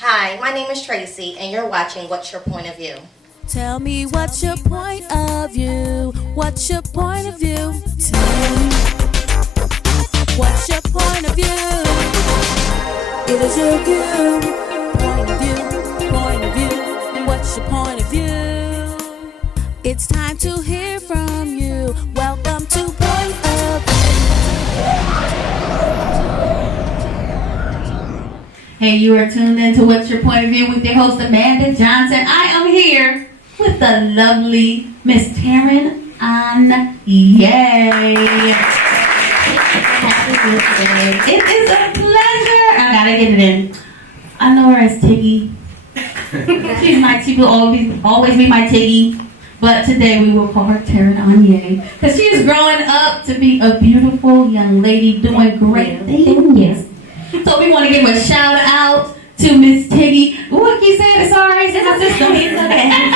Hi, my name is Tracy, and you're watching What's Your Point of View? Tell me what's your point of view? What's your point of view? Tell me what's your point of view? It is your view. Point of view. Point of view. What's your point of view? It's time to hear from you. Welcome to Point of View. Hey, you are tuned into What's Your Point of View with your host Amanda Johnson. I am here with the lovely Miss Tarin Anyae. It is a pleasure. I gotta get it in. I know her as Tiggy. She will always be my Tiggy. But today we will call her Tarin Anyae because she is growing up to be a beautiful young lady doing great things. So we want to give a shout out to Miss Tiggy. What you said? It's all right. It's my sister. It's okay.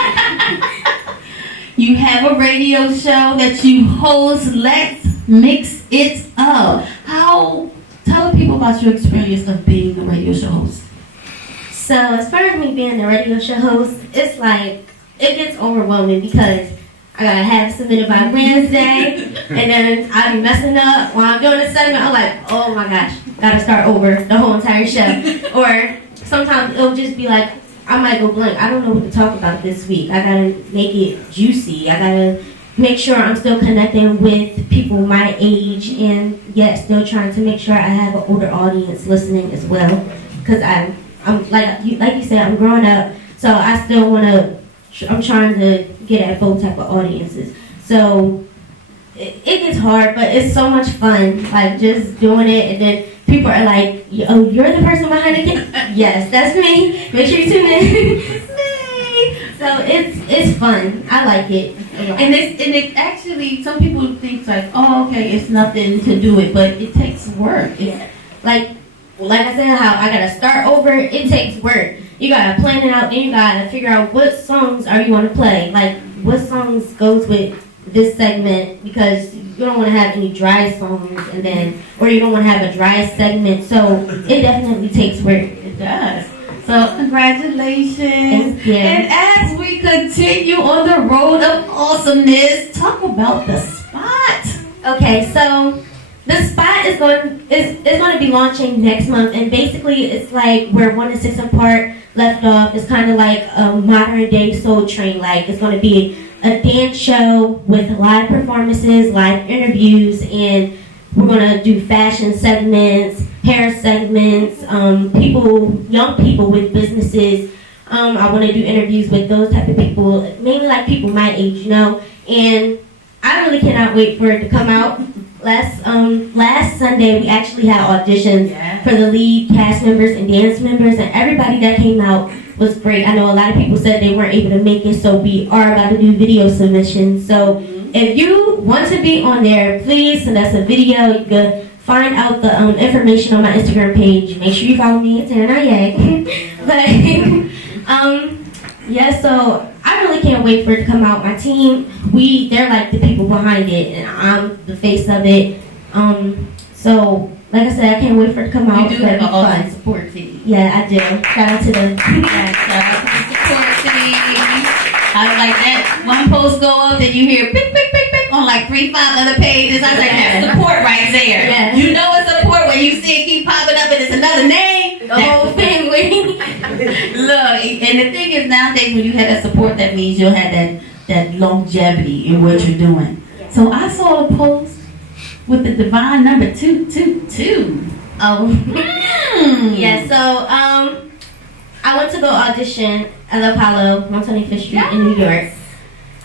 You have a radio show that you host. Let's mix it up. Tell the people about your experience of being a radio show host. So as far as me being a radio show host, it's like, it gets overwhelming because I gotta have submitted by Wednesday, and then I'll be messing up while I'm doing the segment. I'm like, oh my gosh, gotta start over the whole entire show. Or sometimes it'll just be like, I might go blank. I don't know what to talk about this week. I gotta make it juicy. I gotta make sure I'm still connecting with people my age, and yet still trying to make sure I have an older audience listening as well. Because I'm like you said, I'm growing up, so I still wanna. I'm trying to get at both type of audiences. So it gets hard, but it's so much fun. Like just doing it, and then people are like, "Oh, you're the person behind the camera." Yes, that's me. Make sure you tune in. So it's fun. I like it. And it actually, some people think like, oh, okay, it's nothing to do it, but it takes work. Yeah. Like I said, how I gotta start over. It takes work. You gotta plan it out, then you gotta figure out what songs are you gonna play. Like what songs goes with this segment, because you don't want to have any dry songs, or you don't want to have a dry segment. So it definitely takes work. It does. So congratulations. Yeah. And as we continue on the road of awesomeness, talk about the spot. Okay, so the spot is going to be launching next month, and basically it's like where 1 and 6 and Park left off. It's kind of like a modern day Soul Train. Like it's going to be a dance show with live performances, live interviews, and we're going to do fashion segments, hair segments, young people with businesses. I want to do interviews with those type of people, mainly like people my age, and I really cannot wait for it to come out. Last Sunday, we actually had auditions for the lead cast members and dance members, and everybody that came out was great. I know a lot of people said they weren't able to make it, so we are about to do video submissions. So if you want to be on there, please send us a video. You can find out the information on my Instagram page. Make sure you follow me at Tarin Anyae. Yeah, so I really can't wait for it to come out. My team, they're like the people behind it, and I'm the face of it. So, like I said, I can't wait for it to come out. You do have an awesome support team. Yeah, I do. Shout out to them. Shout out to the support team. I was like that. One post go up, then you hear pick, pick, pick, pick on like 3-5 other pages. I was like, that's support right there. Yeah. You know it's support when you see it keep popping up and it's another name. The whole family. Look, and the thing is nowadays when you have that support, that means you'll have that longevity in what you're doing. So I saw a post with the divine number 222. Oh. Yeah, so I went to go audition at Apollo, 125th Street in New York.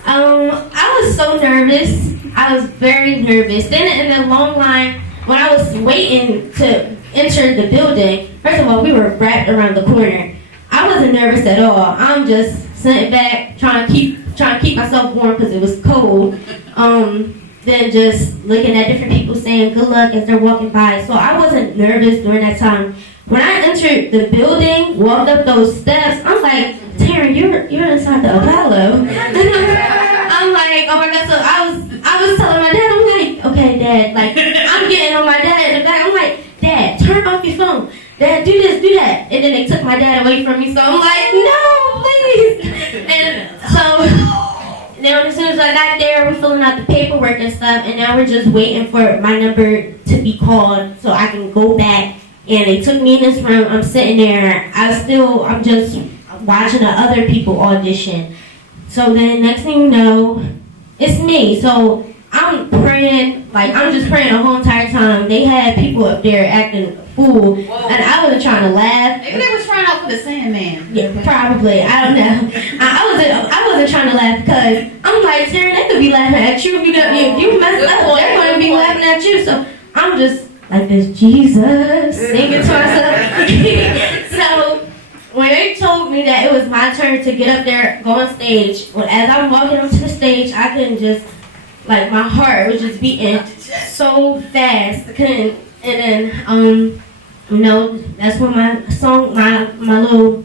I was so nervous. I was very nervous. Then in the long line, when I was waiting to enter the building, first of all, we were wrapped around the corner. I wasn't nervous at all. I'm just sitting back, trying to keep myself warm because it was cold. Then just looking at different people saying good luck as they're walking by. So I wasn't nervous during that time. When I entered the building, walked up those steps, I'm like, Tarin, you're inside the Apollo. I'm like, oh my God. So I was telling my dad, I'm like, okay, Dad, like I'm getting on my dad in the back. I'm like, Dad, turn off your phone. Dad, do this, do that. And then they took my dad away from me, so I'm like, no, please. And so, now as soon as I got there, we're filling out the paperwork and stuff, and now we're just waiting for my number to be called so I can go back. And they took me in this room, I'm sitting there, I'm just watching the other people audition. So then next thing you know, it's me. So I'm praying, like I'm just praying the whole entire time. They had people up there acting a fool, and I wasn't trying to laugh. Maybe they was trying out for the Sandman. Yeah, probably. I don't know. I wasn't trying to laugh because I'm like, Tarin, they could be laughing at you if you mess up. They're going to be laughing at you. So I'm just like this, Jesus, singing to myself. So when they told me that it was my turn to get up there, go on stage, as I was walking onto the stage, I couldn't just, like my heart was just beating so fast. I couldn't, and then, you know, that's when my song, my little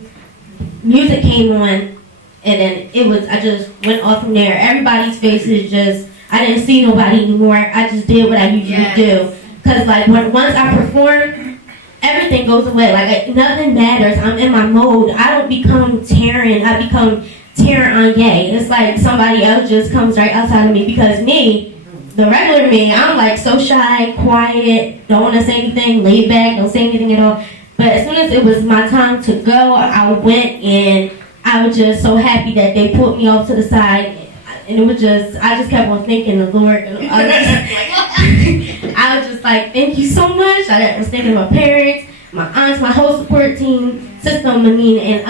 music came on, and then I just went off from there. Everybody's faces just, I didn't see nobody anymore. I just did what I usually do. Cause like once I perform, everything goes away. Like nothing matters. I'm in my mode. I don't become Tarin. I become Tarin Anyae. It's like somebody else just comes right outside of me. Because me, the regular me, I'm like so shy, quiet, don't want to say anything, laid back, don't say anything at all. But as soon as it was my time to go, I went, and I was just so happy that they put me off to the side. And it was just, I just kept on thanking the Lord. I was just like, thank you so much. I was thanking my parents, my aunts, my whole support team, system, and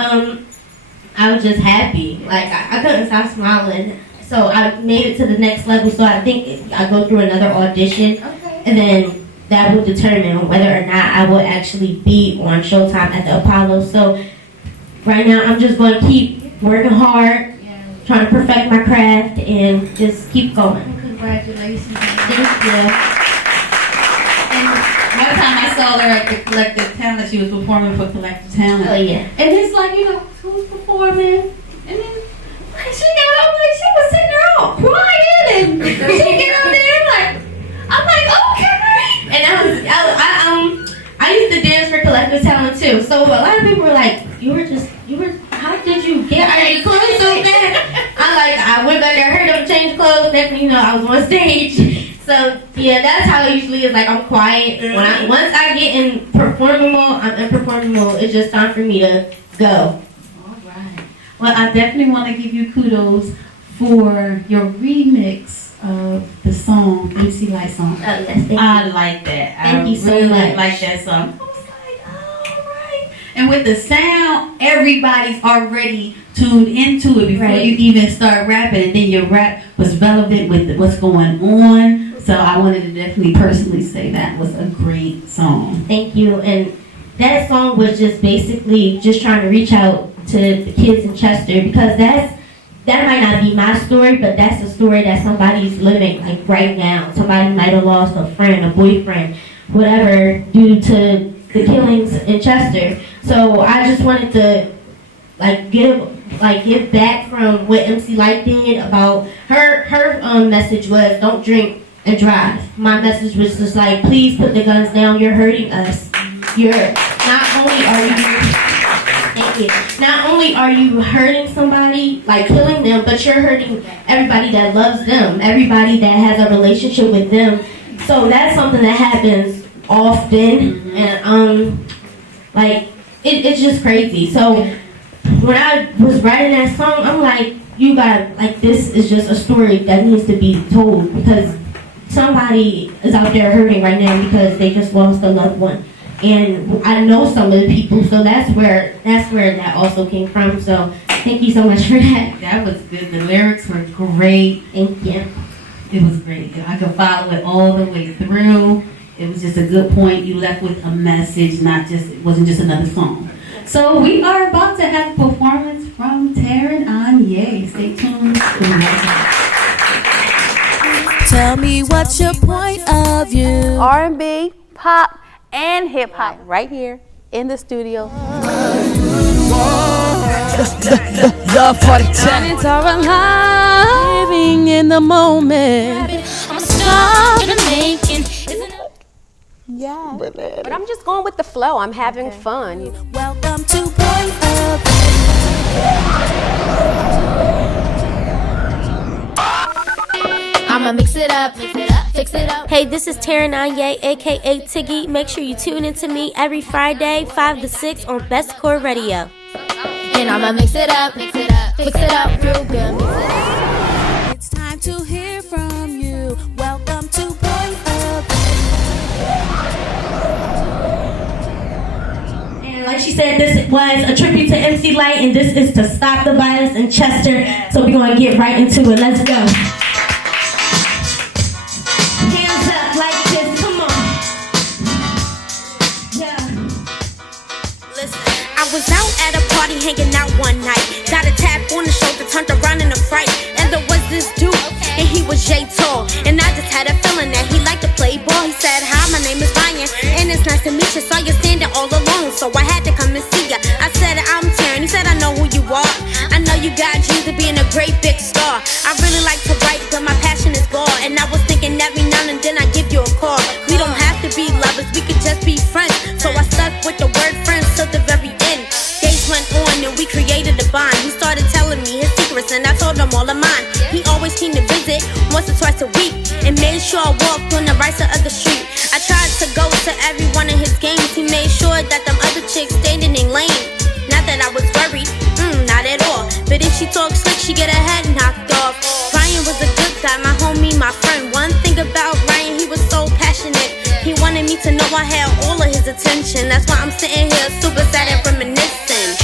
I was just happy. Like, I couldn't stop smiling. So I made it to the next level, so I think I go through another audition, and then that will determine whether or not I will actually be on Showtime at the Apollo. So right now, I'm just going to keep working hard, trying to perfect my craft, and just keep going. Congratulations. Thank you. And one time I saw her at the Collective Talent, she was performing for Collective Talent. Oh, yeah. And it's like, you know, who's performing? And then she got up, like, she was sitting there all quiet, and she get up there, like, I'm like, okay. And I used to dance for Collective Talent, too. So a lot of people were like, how did you get out of your clothes so fast? I went back there, heard them change clothes, next thing you know, I was on stage. So, yeah, that's how it usually is. Like, I'm quiet. Once I get in performing mode, I'm in performing mode. It's just time for me to go. All right. Well, I definitely want to give you kudos for your remix of the song, MC Light song. Oh, yes, thank you. I like that. Thank you so really much. like that song. I was like, all right. And with the sound, everybody's already tuned into it before you even start rapping, and then your rap was relevant with what's going on. So I wanted to definitely personally say that was a great song. Thank you. And that song was just basically just trying to reach out to the kids in Chester, because that might not be my story, but that's a story that somebody's living like right now. Somebody might have lost a friend, a boyfriend, whatever, due to the killings in Chester. So I just wanted to give back from what MC Light did about her message was don't drink and drive. My message was just like, please put the guns down. You're hurting us. Not only are you hurting somebody, like killing them, but you're hurting everybody that loves them, everybody that has a relationship with them. So that's something that happens often, and it's just crazy. So when I was writing that song, I'm like, this is just a story that needs to be told, because somebody is out there hurting right now because they just lost a loved one. And I know some of the people, so that's where that also came from. So thank you so much for that. That was good. The lyrics were great. Thank you. It was great. I could follow it all the way through. It was just a good point. You left with a message, it wasn't just another song. So we are about to have a performance from Tarin Anyae. Stay tuned. Tell me what's your point of view. R&B, pop, and hip hop right here in the studio. The party time. It's our life. Living in the moment. I'm starting to make it. Yeah. But I'm just going with the flow. I'm having fun. Welcome to Point of I'ma mix it up, fix it up. Hey, this is Tarin Anyae, aka Tiggy. Make sure you tune in to me every Friday, 5 to 6 on Best Core Radio. And I'ma mix it up, fix it up real good. It's time to hear from you. Welcome to Point of And like she said, this was a tribute to MC Light, and this is to stop the violence in Chester. So we're gonna get right into it. Let's go. Hands up like this, come on. Yeah. I was out at a party hanging out one night. Got a tap on the shoulder, turned around in a fright. And there was this dude, and he was J tall. And I just had a feeling that he liked to play ball. He said, hi, my name is Ryan, and it's nice to meet you. Saw you standing all alone, so I had to come and see ya. I said, I'm Tarin. He said, I know who you are. I know you got dreams of being a great big star. I really like to write, but my passion is ball. And I was thinking every now and then I'd give you a call. We don't have to be lovers, we could just be friends. So I stuck with the word friends till the very end. Days went on and we created a bond. He started telling me his secrets and I told him all of mine. He always came to visit once or twice a week and made sure I walked on the right side of the street. I tried to go to every one of his games. He made sure that them other chicks stayed in their lane. Not that I was worried, not at all. But if she talks slick, she get her head knocked off. Ryan was a good guy, my homie, my friend. One thing about Ryan, he was so passionate. He wanted me to know I had all of his attention. That's why I'm sitting here super sad and reminiscing.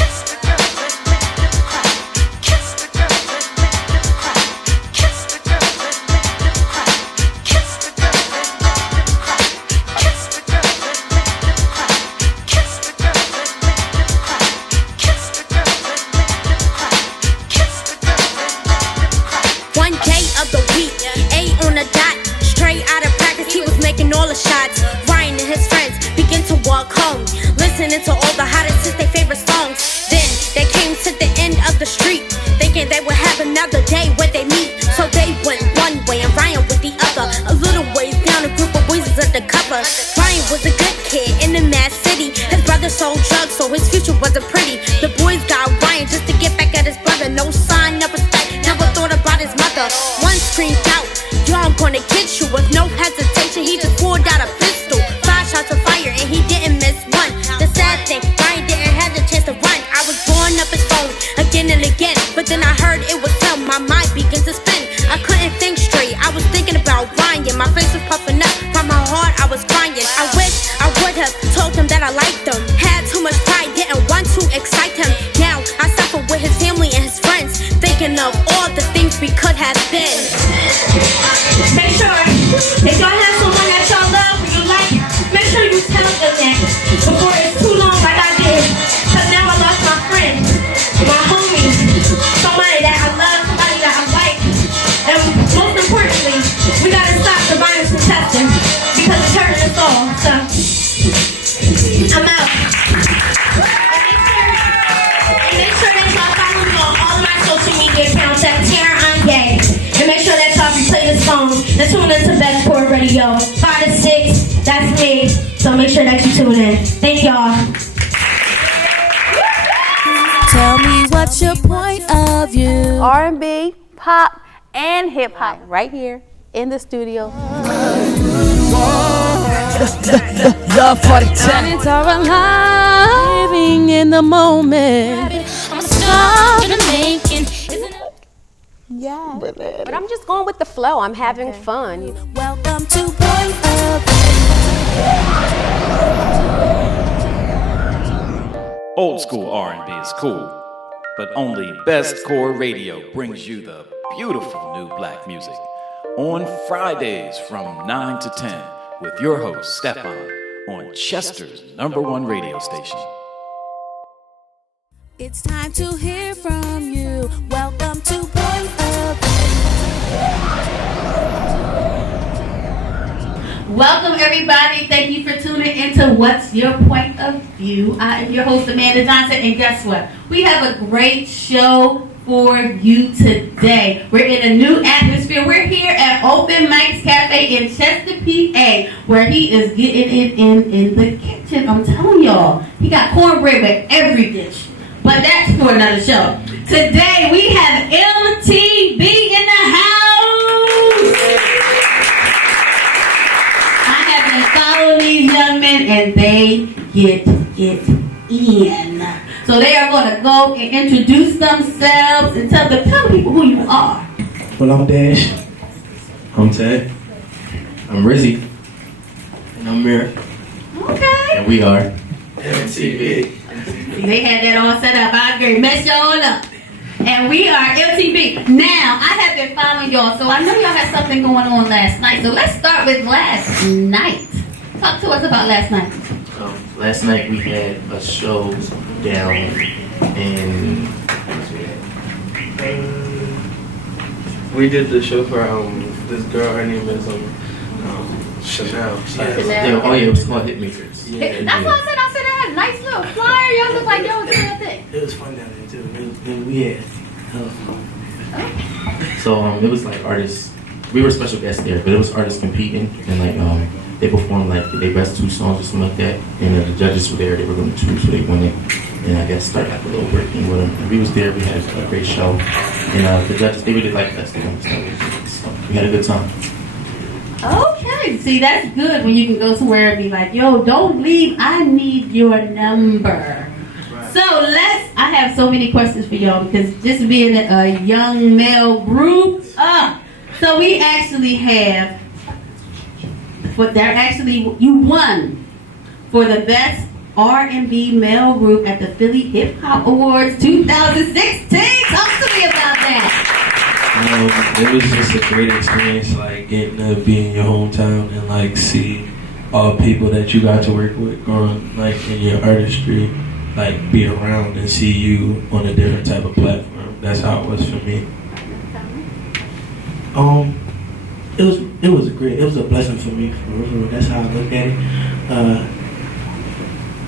One day of the week, 8 on the dot, straight out of practice, he was making all the shots. Ryan and his friends began to walk home, listening to all the hottest hits, their favorite songs. Then they came to the end of the street, thinking they would have another day where they meet. So they went one way and Ryan went the other. A little ways down, a group of boys was undercover. Ryan was a good kid in the mad city. His brother sold drugs, so his future wasn't pretty. The boys got Ryan just to get back at his brother. No sign of respect, never thought about his mother. One screamed out, yo, I'm gonna get you. With no hesitation, he just pulled out a pistol. 5 shots of fire and he didn't miss one. The sad thing, Ryan didn't have the chance to run. I was blowing up his phone again and again, but then I heard it was him. My mind began to spin. I couldn't think straight. I was thinking about Ryan. My face was puffing up. From my heart, I was crying. I wish I would have told him that I liked him. Had too much pride, didn't want to excite him. Now I suffer with his family and his friends, thinking of all the things we could have been. Make sure, if y'all have someone that y'all love or you like, make sure you tell them that before it's too long like I did. Cause now I lost my friend, my homie, somebody that I love, somebody that I like. And most importantly, we gotta stop the violence from Chester because it's hurting us all. So, I'm out. And make sure that y'all follow me on all of my social media accounts at Tarin Anyae. And make sure that y'all replay this song and tune into Best Core Radio. 5 to 6, that's me. So make sure that you tune in. Thank y'all. Tell me what's your point of view. R&B, pop, and hip hop right here in the studio. Love for the time. It's all alive, living in the moment. I'm a star in the making. Yeah. But I'm just going with the flow. I'm having fun. Welcome to Point of Old school R&B is cool, but only Best Core Radio brings you the beautiful new black music on Fridays from 9 to 10 with your host, Stefan, on Chester's #1 radio station. It's time to hear from you. Welcome to Point of Welcome, everybody. Thank you for tuning into What's Your Point of View. I am your host, Amanda Johnson, and guess what? We have a great show for you today. We're in a new atmosphere. We're here at Open Mike's Cafe in Chester, PA, where he is getting it in the kitchen. I'm telling y'all, he got cornbread with every dish. But that's for another show. Today we have M.T.B in the house. I have been following these young men and they get it in. So they are going to go and introduce themselves and tell the people who you are. Well, I'm Dash. I'm Ted. I'm Rizzy. And I'm Mir. Okay. And we are M.T.B. They had that all set up. I agree. Mess y'all up. And we are M.T.B. Now, I have been following y'all, so I know y'all had something going on last night. So let's start with last night. Talk to us about last night. Last night we had a show down in. We did the show for this girl. Her name is Chanel. It was called Hitmakers. Yeah. That's what I said. I said it had a nice little flyer. Y'all look like y'all was doing that thing. It was fun down there too. And we had So it was like artists. We were special guests there, but it was artists competing and like they performed like their best 2 songs or something like that. And the judges were there. They were going to choose who they wanted. And I guess start like a little working with them. And we was there. We had a great show. And the judges, they really liked us. So we had a good time. Okay, see, that's good when you can go somewhere and be like, yo, don't leave, I need your number. Right. So I have so many questions for y'all because just being a young male group, so we actually have, you won for the best R&B male group at the Philly Hip Hop Awards 2016. Talk to me about that. it was just a great experience, like getting to be in your hometown and like see all people that you got to work with growing like in your artistry, like be around and see you on a different type of platform. That's how it was for me. It was a blessing for me, for real. That's how I looked at it.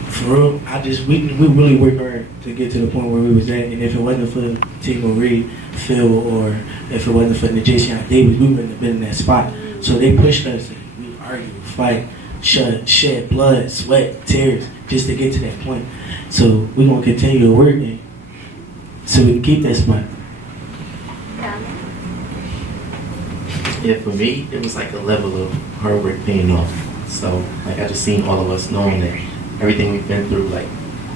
For real, we really worked hard to get to the point where we was at, and if it wasn't for T. Marie, Phil, or if it wasn't for Najacion Davis, we wouldn't have been in that spot. So they pushed us, and we argued, fight, shed blood, sweat, tears, just to get to that point. So we're gonna continue to work so we can keep that spot. Yeah, for me, it was like a level of hard work paying off. So like I just seen all of us knowing that everything we've been through, like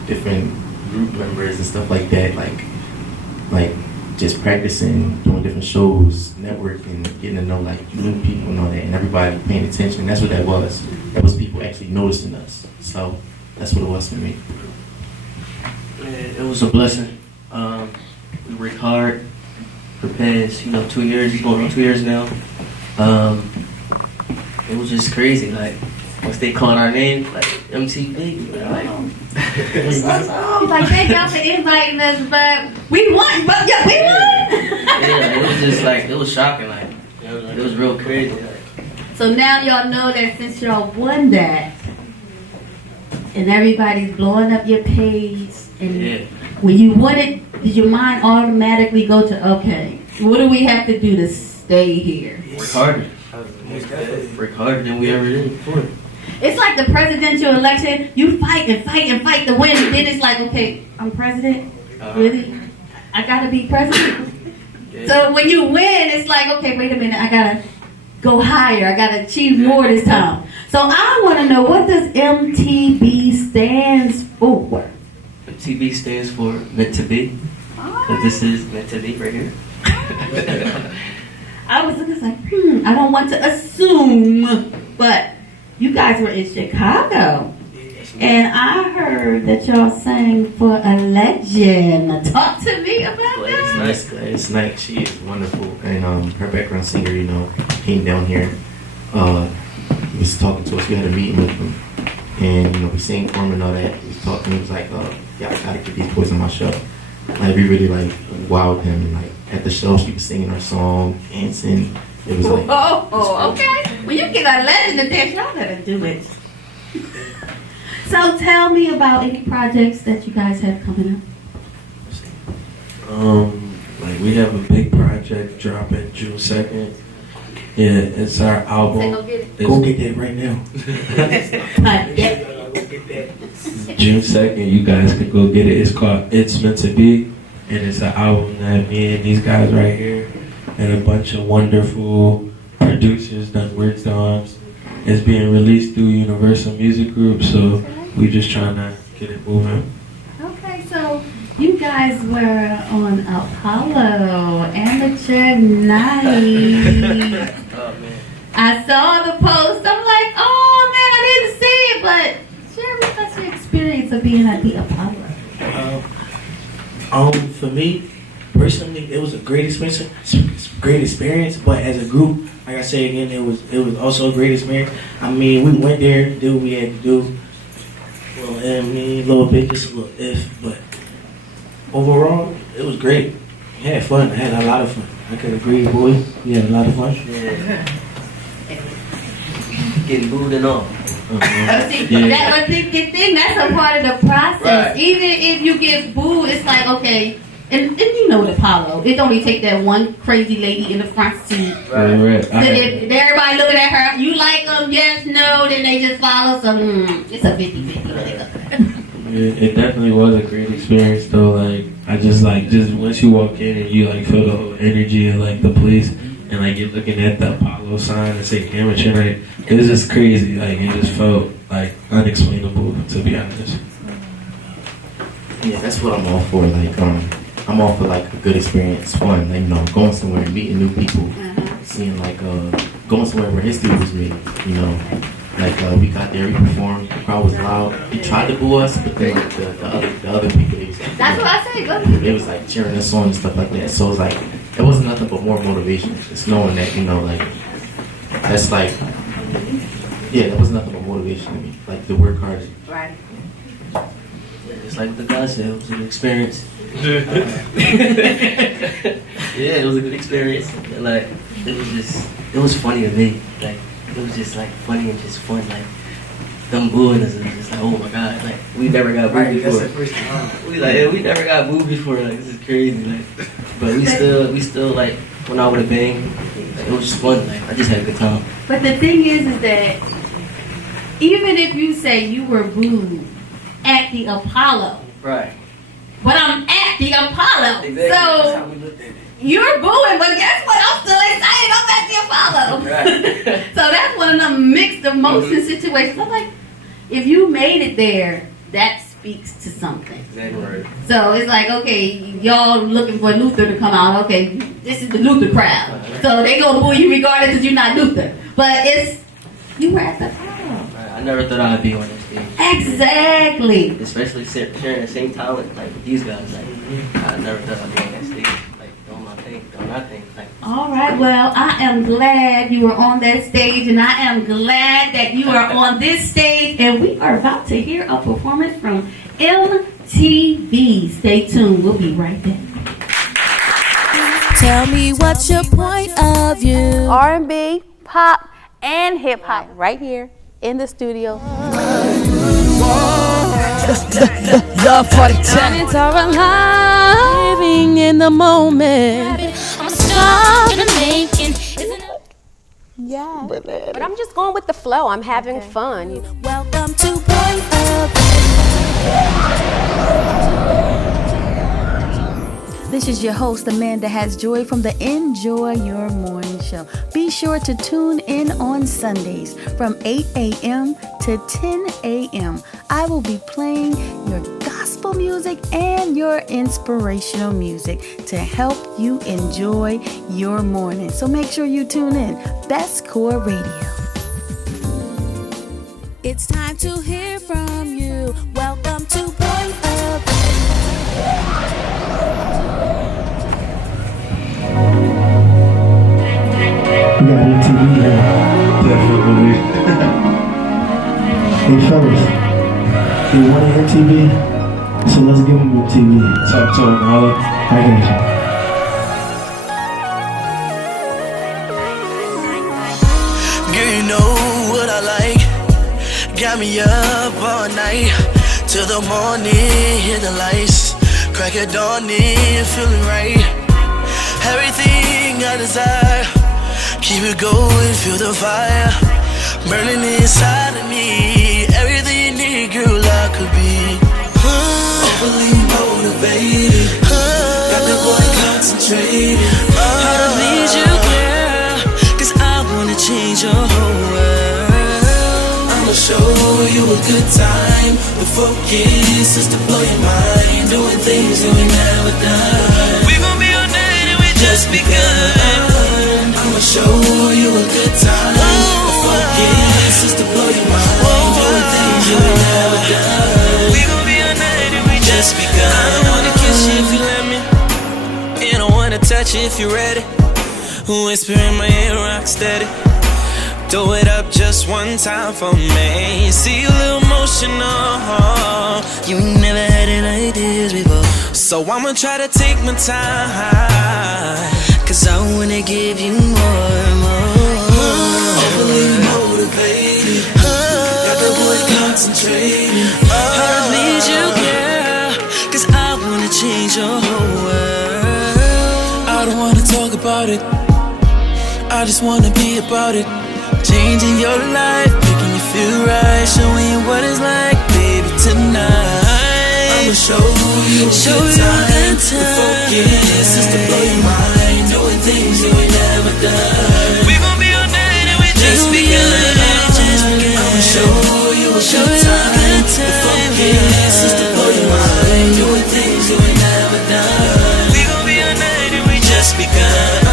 different group members and stuff like that, like just practicing, doing different shows, networking, getting to know like new people and all that, and everybody paying attention. That's what that was. That was people actually noticing us. So that's what it was for me. It was a blessing. We worked hard for the past, 2 years. Going on 2 years now. It was just crazy. Like once they called our name, like M.T.B. Like, He's like, thank y'all for inviting us, but we won. But yeah, we won. Yeah, it was just like it was shocking. Like it was real crazy. So now y'all know that since y'all won that, and everybody's blowing up your page, and when you won it, did your mind automatically go to, okay, what do we have to do to stay here? Work harder. Work harder than we ever did before. It's like the presidential election. You fight and fight and fight to win. And then it's like, okay, I'm president. Really? I gotta be president. So when you win, it's like, okay, wait a minute. I gotta go higher. I gotta achieve more this time. So I want to know, what does M.T.B stands for? M.T.B stands for meant to be. Because this is meant to be right here. I was just like, I don't want to assume, but you guys were in Chicago, and I heard that y'all sang for a legend. Talk to me about that. It's nice. She is wonderful, and her background singer, came down here. He was talking to us. We had a meeting with him, and we sang for him and all that. He was talking. He was like, "Y'all gotta get these boys on my show." Like we really wowed him, and at the show she was singing our song, dancing. It was like, okay. When you get a legend to dance, y'all gotta do it. So tell me about any projects that you guys have coming up. Like we have a big project dropping June 2nd. Yeah, it's our album. Go get it. Go get that right now. June 2nd, you guys can go get it. It's called It's M.T.B. And it's an album that me and these guys right here and a bunch of wonderful producers done worked on. It's being released through Universal Music Group, so we just trying to get it moving. Okay, so you guys were on Apollo Amateur Night. Oh man. I saw the post. I'm like, oh man, I didn't see it, but share with us your experience of being at the Apollo. For me, personally, it was a great experience. But as a group, like I say again, it was also a great experience. I mean, we went there, did what we had to do. Well, I mean, a little bit, just a little but overall, it was great. I had fun. I had a lot of fun. I could agree, boy. We had a lot of fun. Yeah. Getting booed and all. That's a part of the process. Right. Even if you get booed, it's like, okay, and you know with Apollo, it only take that one crazy lady in the front seat. Right. If everybody looking at her, you like them, yes, no, then they just follow, so it's a 50-50. It definitely was a great experience though. Like I just once you walk in and you like feel the whole energy of like the place and like you're looking at the Apollo sign and say amateur night, it was just crazy. Like it just felt like unexplainable, to be honest. Yeah, that's what I'm all for. Like I'm all for like a good experience, fun. Like going somewhere and meeting new people, seeing like going somewhere where history was made. You know. Like we got there, we performed, the crowd was loud. They tried to boo us, but then like, the other people, That's what I say. Go they was like cheering us on and stuff like that. So it was like it wasn't nothing but more motivation. Just knowing that like that's like that was nothing but motivation to me. Like to work hard. Right. It's like the guy said, it was an experience. Yeah, it was a good experience. And, like it was funny to me. Like. It was just like funny and just fun, like them booing us and just like, oh my god, like we never got booed before. That's the first time. We never got booed before, like this is crazy, like. But we still like went out with a bang. Like, it was just fun, like I just had a good time. But the thing is that even if you say you were booed at the Apollo, right? But I'm at the Apollo, exactly. So that's how we looked at it. You're booing, but guess what? I'm still excited. I'm at the Apollo. Right. So that's one of them mixed emotion situations. I'm like, if you made it there, that speaks to something. Exactly right. So it's like, okay, y'all looking for Luther to come out. Okay, this is the Luther crowd. So they gonna boo you regardless because you're not Luther. But you were at the Apollo. I never thought I'd be on that stage. Exactly. Especially sharing the same talent like with these guys. Like I never thought I'd be on that stage. All right, well, I am glad you were on that stage, and I am glad that you are on this stage, and we are about to hear a performance from M.T.B. Stay tuned. We'll be right back. Tell me what's your point of view? R&B, pop, and hip hop right here in the studio. Love Party Time. It's all alive, living in the moment. I'm a star in the making. Yeah, but I'm just going with the flow. I'm having fun. Welcome to Point of View. This is your host, Amanda Has Joy from the Enjoy Your Morning Show. Be sure to tune in on Sundays from 8 a.m. to 10 a.m. I will be playing your gospel music and your inspirational music to help you enjoy your morning. So make sure you tune in. Best Core Radio. It's time to hear from you. Welcome to Point of View. We got M.T.B here. Definitely. Hey fellas, you want M.T.B? So let's give him M.T.B. Talk to him, holla. I got you. Girl, you know what I like. Got me up all night till the morning, hit the lights. Crack of dawn, feeling right. everything I desire. Keep it going, feel the fire burning inside of me. Everything you need, girl, I could be. Overly motivated, got the boy concentrated. How to please you, girl, 'cause I wanna change your whole world. I'ma show you a good time. The focus is to blow your mind, doing things that we never done. We gon' be all night and we just begun. I'ma show you a good time. The focus is to blow your mind, doing things that we never done. We gon' be all night and we just begun. I wanna kiss you if you let me, and I wanna touch you if you're ready. Whisper in my ear, rock steady. Throw it up just one time for me. See a little emotional. You ain't never had it like this before. So I'ma try to take my time, 'cause I wanna give you more and more. Overly motivated, got the boy concentrated. How to please you, girl, 'cause I wanna change your whole world. I don't wanna talk about it, I just wanna be about it. Changing your life, making you feel right, showing you what it's like, baby, tonight. I'ma show you a good time. The focus is to blow your mind, doing things that we never done. We gon' be all night and we just begun. I'ma show you a good time. The focus is to blow your mind, doing things that we never done. We gon' be all night and we just begun.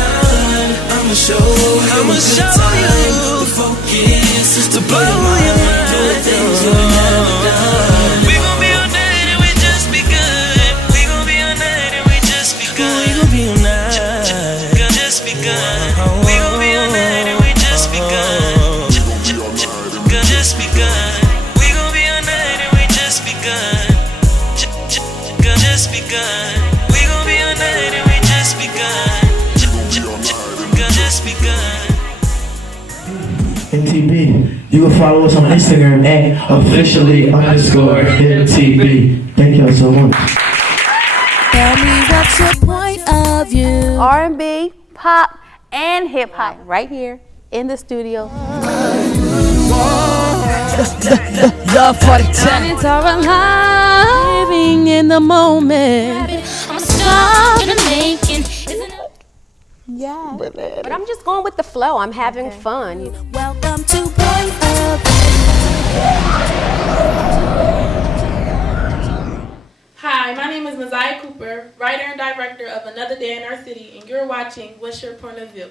I'ma show you a good time. The focus is to blow your mind, doing things that we never done. We gon' be all night and we just begun. We gon' be all night and we just begun. We gon' be all night, just begun. We gon' be all night and we just begun. Just begun. We gon' be all night and we just begun. Just begun. We gon' be all night and we just begun. Just begun. M.T.B. You can follow us on Instagram at officially_M.T.B. Thank y'all so much. Tell me what's your point of view. R&B, pop, and hip hop right here in the studio. Love for the And it's all alive, living in the moment. I'm a star in the making. Yeah. But I'm just going with the flow. I'm having fun. Welcome to Point of Hi, my name is Maziah Cooper, writer and director of Another Day in Our City, and you're watching What's Your Point of View?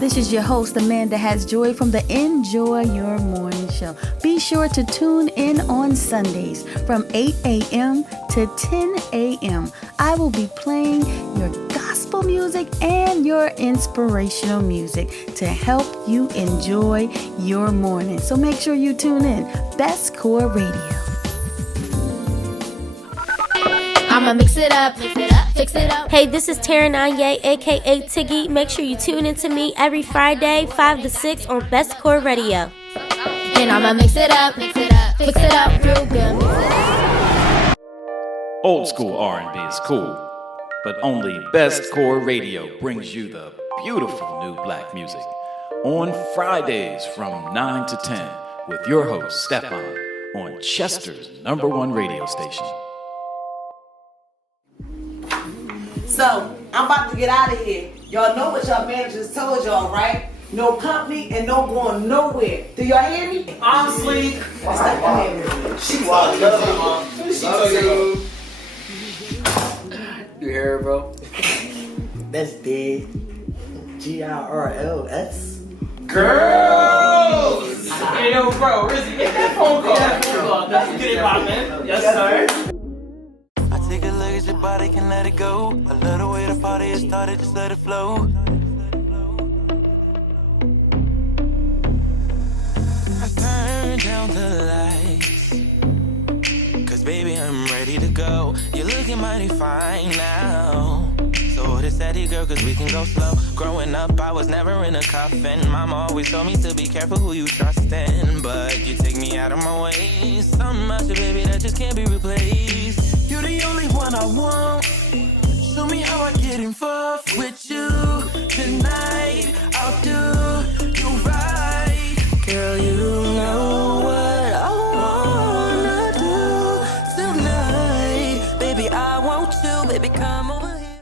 This is your host, Amanda Has Joy from the Enjoy Your Morning Show. Be sure to tune in on Sundays from 8 a.m. to 10 a.m. I will be playing your gospel music and your inspirational music to help you enjoy your morning. So make sure you tune in. Best Core Radio. I'ma mix it up, fix it up. Hey, this is Tarin Anyae, aka Tiggy. Make sure you tune in to me every Friday, 5 to 6 on Best Core Radio. And I'ma mix it up, fix it up real good. Old school R&B is cool, but only Best Core Radio brings you the beautiful new black music on Fridays from 9 to 10 with your host, Stefan, on Chester's #1 radio station. So, I'm about to get out of here. Y'all know what y'all managers told y'all, right? No company and no going nowhere. Do y'all hear me? Honestly, what's that command? She told you, Mom. She told you. You hear her, bro? That's dead. GIRLS. Girls! Hey, yo, bro, Rizzy, get that phone call. Let's get it, my man. Yes, sir. Take a look at your body, can let it go. I love the way the party has started, just let it flow. I turn down the lights, 'cause baby, I'm ready to go. You're looking mighty fine now. So this Eddie girl, 'cause we can go slow. Growing up, I was never in a coffin. Mama always told me to be careful who you trust in, but you take me out of my way. Something about you, baby, that just can't be replaced. You're the only one I want. Show me how I get involved with you tonight. I'll do you right. Girl, you know what I wanna do tonight. Baby, I want you. Baby, come over here.